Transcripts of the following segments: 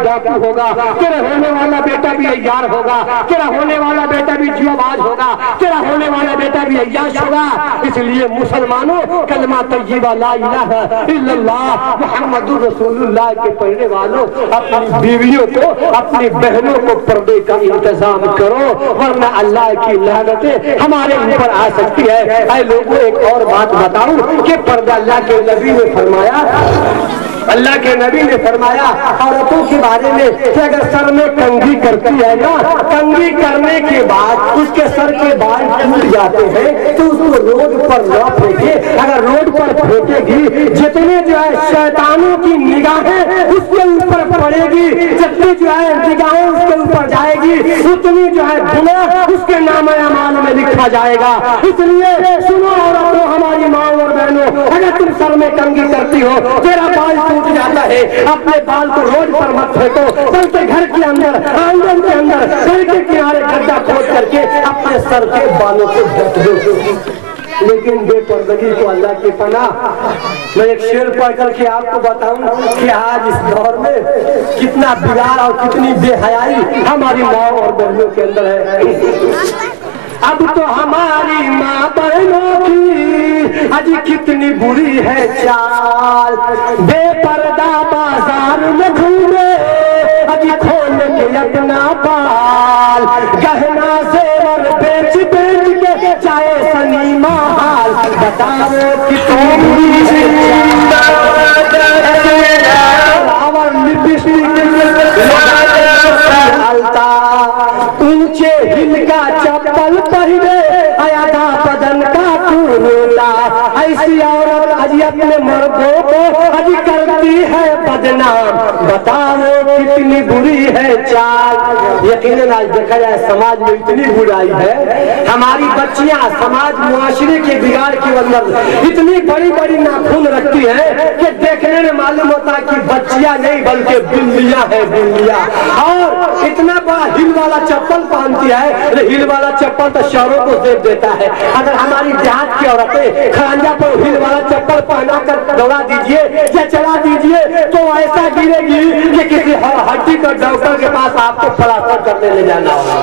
डाकू होगा, तेरा होने वाला बेटा भी अय्यार होगा, तेरा होने वाला बेटा भी जुआबाज होगा, तेरा होने वाला बेटा भी अय्याश होगा। इसलिए मुसलमानों कलमा तय्यबा ला इलाहा इल्लल्लाह मुहम्मदुर रसूलुल्लाह के पढ़ने वालों अपनी बीवियों को, अपनी बहनों को पर्दे का इंतजाम करो, वरना अल्लाह की लानतें हमारे ऊपर आ सकती है। ऐ लोगों, एक और बात बताऊं कि पर्दा अल्लाह के नबी ने फरमाया, अल्लाह के नबी ने फरमाया औरतों के बारे में कि अगर सर में कंघी करती है ना, कंघी करने के बाद उसके सर के बाल टूट जाते हैं तो उसको रोड पर न फेंके। अगर रोड पर फेंकेगी, जितने जो है शैतानों की निगाहें उसके ऊपर पड़ेगी, जितनी जो है निगाहें उसके ऊपर जाएगी, उतनी जो है गुनाह उसके नाम अमाल में लिखा जाएगा। इसलिए सुनो औरतों, हमारी माँ और बहनों, अगर तुम सर में कंघी करती हो, तेरा बाल टूट जाता है, अपने बाल को रोड पर मत फेंको, बल्कि घर के अंदर, आंगन के अंदर, घर के किनारे गड्ढा खोद करके अपने सर के बालों को ढक दो। लेकिन बेपर्दगी को अल्लाह की पनाह। मैं एक शेर पढ़ करके आपको बताऊं कि आज इस दौर में कितना बिगाड़ और कितनी बेहयाई हमारी माँ और बहनों के अंदर है। अब तो हमारी माँ बहनों की अजी कितनी बुरी है चाल, बेपर्दा बाजार में घूमे अजी खोल के अपना बाल, गहना जेवर बेच बेच के चाहे सनीमा हाल, बताओ कितनी बुरी है ऊंचे हिल का चप्पल पहने आधा बदन का टूटा, ऐसी औरत अजी अपने मर्दों को अजी करती है बदनाम, बताओ कितनी बुरी है चाल। यकीनन आज देखा जाए समाज में इतनी बुराई है, हमारी बच्चियां समाज मुआशरे के बिगाड़ के अंदर इतनी बड़ी बड़ी नाखून रखती है कि देखने में मालूम होता है कि बच्चियां नहीं बल्कि बिल्लियां है, बिल्लियां। और इतना बड़ा हिल वाला चप्पल पहनती है, हिल वाला चप्पल तो शहरों को देख देता है। अगर हमारी देहात की औरतें खरांजा पर हिल वाला चप्पल पहना कर दौड़ा दीजिए या चला दीजिए तो ऐसा गिरेगी कि किसी हड्डी का डॉक्टर के पास आपको प्लास्टर करने ले जाना होगा।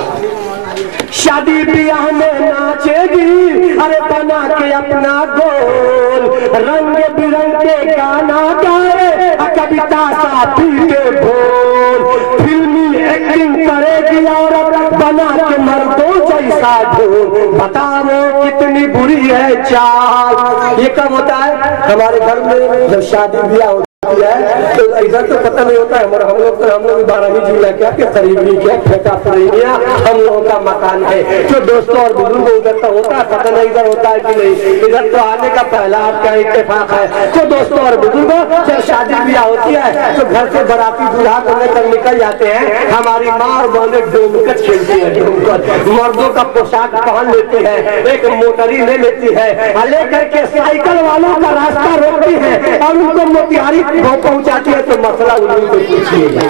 शादी ब्याह में नाचेगी अरे बना के अपना गोल, रंग बिरंग के गाना गाए कविता साथी के बोल, फिल्मी एक्टिंग करेगी औरत बना के मर्दों जैसा ढोल, बताओ कितनी बुरी है चाल। ये कब होता है? हमारे घर में जब शादी ब्याह होता है तो इधर तो पता नहीं होता है, हम लोग 12वीं जिला क्या करीबी क्या फेंका पड़ेगा, हम लोगों का मकान है। जो दोस्तों और बुजुर्गों उधर तो होता है, पता नहीं इधर होता है कि नहीं, इधर तो आने का पहला आपका इत्तेफाक है। तो दोस्तों और बुजुर्गों, जब शादी ब्याह होती है तो घर से बाराती दूल्हा को लेकर निकल जाते हैं, हमारी माँ और बहनें डोमकच खेलती है, डोमकच मर्दों का पोशाक पहन लेती है, एक मोटरी ले लेती है, लेकर के साइकिल वालों का रास्ता रोकती है और उनको मोतिहारी पहुंचाती है। तो मसला उन्हीं से पूछिएगा,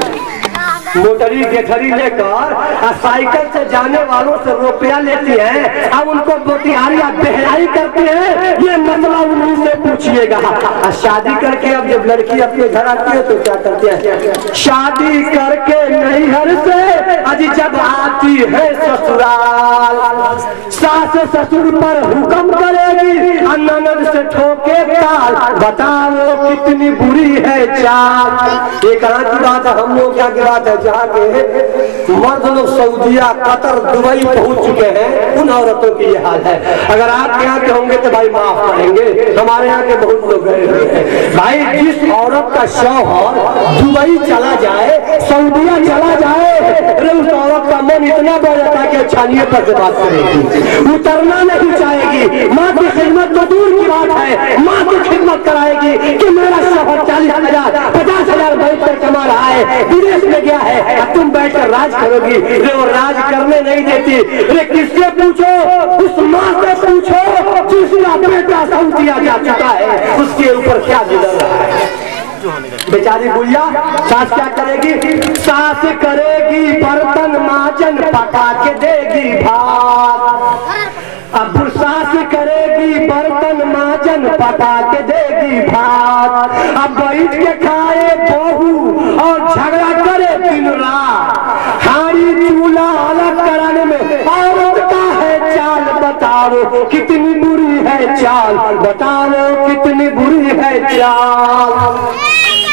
मोटरी गेठरी लेकर साइकिल से जाने वालों से रुपया लेती है, अब उनको मोतिहारी बेहयाई करती है, ये मसला उन्हीं से पूछिएगा। शादी करके अब जब लड़की अपने घर आती है तो क्या करते हैं? शादी करके नैहर से अजी जब आती है ससुराल, सास ससुर पर हुक्म करेगी, ननद से ठोके ताल, बताओ कितनी बुरी है चाल। ये कहाँ की बात है? हम लोग क्या की बात है जहाँ के मर्द लोग सऊदिया, कतर, दुबई पहुंच चुके हैं, उन औरतों की ये हाल है। अगर आप यहाँ के होंगे तो भाई माफ करेंगे, हमारे यहाँ के बहुत लोग गए हुए हैं। भाई जिस औरत का शौहर दुबई चला जाए, सऊदिया चला जाए, उस औरत का मन इतना बढ़ जाता है कि छानिए पर से बात करेगी, उतरना नहीं चाहेगी। माँ की खिदमत तो दूर की बात है, माँ की खिदमत कराएगी कि मेरा शौहर 40,000 50,000 बैठ कर कमा रहा है, विदेश में गया है, अब तुम बैठकर राज करोगी। वो राज करने नहीं देती। अरे किससे पूछो? उस माँ से पूछो जिसका बेटा सऊदिया जा चुका है, उसके ऊपर क्या गुजर रहा है। बेचारी बुढ़िया सास क्या करेगी? सास करेगी बर्तन माजन, पका के देगी भात। अब सास करेगी बर्तन माजन, पका के देगी भात। अब बैठ के खाए बहू और झगड़ा करे दिन रात हारी चूल्हा अलग कराने में औरत का है चाल, बताओ कितनी बुरी है चाल, बताओ कितनी बुरी है चाल।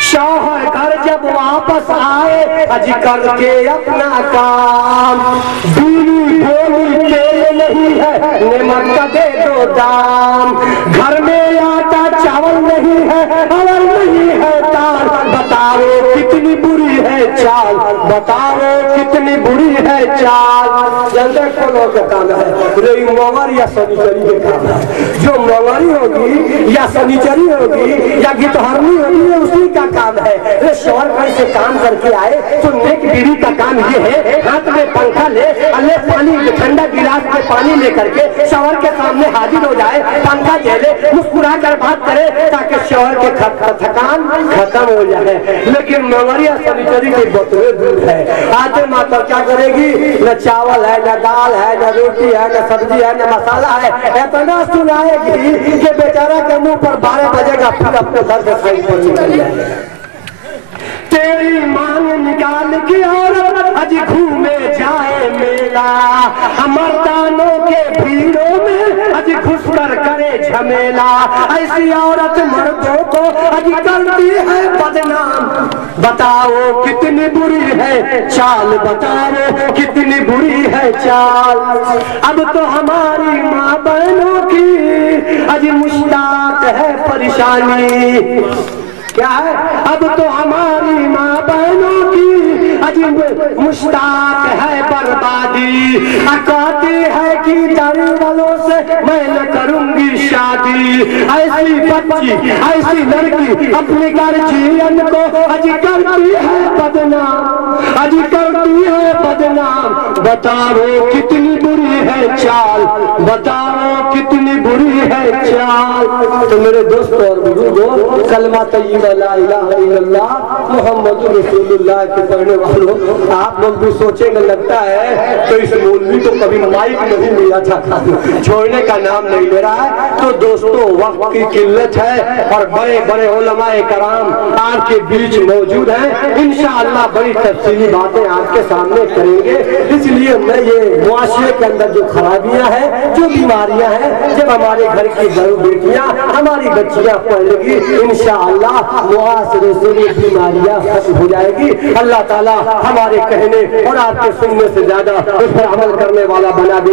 शौहर घर जब वापस आए अजी करके अपना काम, बीवी बोली तेल नहीं है नमक का दे दो दाम, घर में आटा चावल नहीं है और नहीं है दाल, बताओ कितनी बुरी है चाल, बताओ कितनी बुरी है चाल। जल्दी खोलो का काम है मंगर या शनिचरी के काम है, जो मंगरी होगी या शनिचरी होगी या गिटहरनी होगी उसी का काम है। शौहर घर से काम करके आए तो नेक बीवी का काम ये है हाथ में पंखा ले अल्ले पानी ठंडा गिलास में पानी लेकर के शौहर के सामने हाजिर हो जाए, पंखा झेले मुस्कुरा कर बात करे ताकि शौहर के थकान खत्म हो जाए। लेकिन मंगरिया शनिचरी की बोतलें दूर है, आते माता क्या करेगी, न चावल है न दाल है न रोटी है न सब्जी है न मसाला है, इतना सुनाएगी कि बेचारा के मुंह पर 12 बजेगा फिर अपने दर्द से निकल जाएगा। तेरी मांग निकाल के औरत अजी घूमे जाए मेला, मर्दानों के भीड़ों में अजी घुस कर करे झमेला, ऐसी औरत मर्दों को अजी करती है बदनाम, बताओ कितनी बुरी है चाल, बताओ कितनी बुरी है चाल। अब तो हमारी माँ बहनों की अजी मुश्ताक है परेशानी, क्या है अब तो हमारी माँ बहनों की अजीब मुश्ताक है बर्बादी, कहती है कि जाने वालों से मैं न करूंगी शादी, ऐसी बच्ची ऐसी लड़की अपने गार्जियन को अजी करती है बदनाम, अजी करती है बदनाम, बताओ कितनी बुरी है चाल, बताओ कितनी बुरी है चाल। तो मेरे दोस्तों और बुजुर्गों, कलमा तय्यबा ला इलाहा इल्लल्लाह मुहम्मदुर रसूलुल्लाह के पढ़ने वालों, आप लोग भी सोचेंगे लगता है तो इस मौलवी को कभी माइक नहीं मिला था, छोड़ने का नाम नहीं ले रहा है। तो दोस्तों वक्त की किल्लत है और बड़े बड़े उलमाए कराम आपके बीच मौजूद हैं, इंशाअल्लाह बड़ी तफसीली बातें आपके सामने करेंगे। इसलिए मैं ये मुआशरे के अंदर जो खराबियां हैं जो बीमारियां हैं, जब हमारे घर की बहू बेटियां हमारी बच्चियां पढ़ेगी इंशाअल्लाह मुआशरे से ये बीमारियां खत्म हो जाएगी। अल्लाह ताला हमारे कहने और आपके सुनने से ज्यादा उस पर अमल करने वाला बना दे।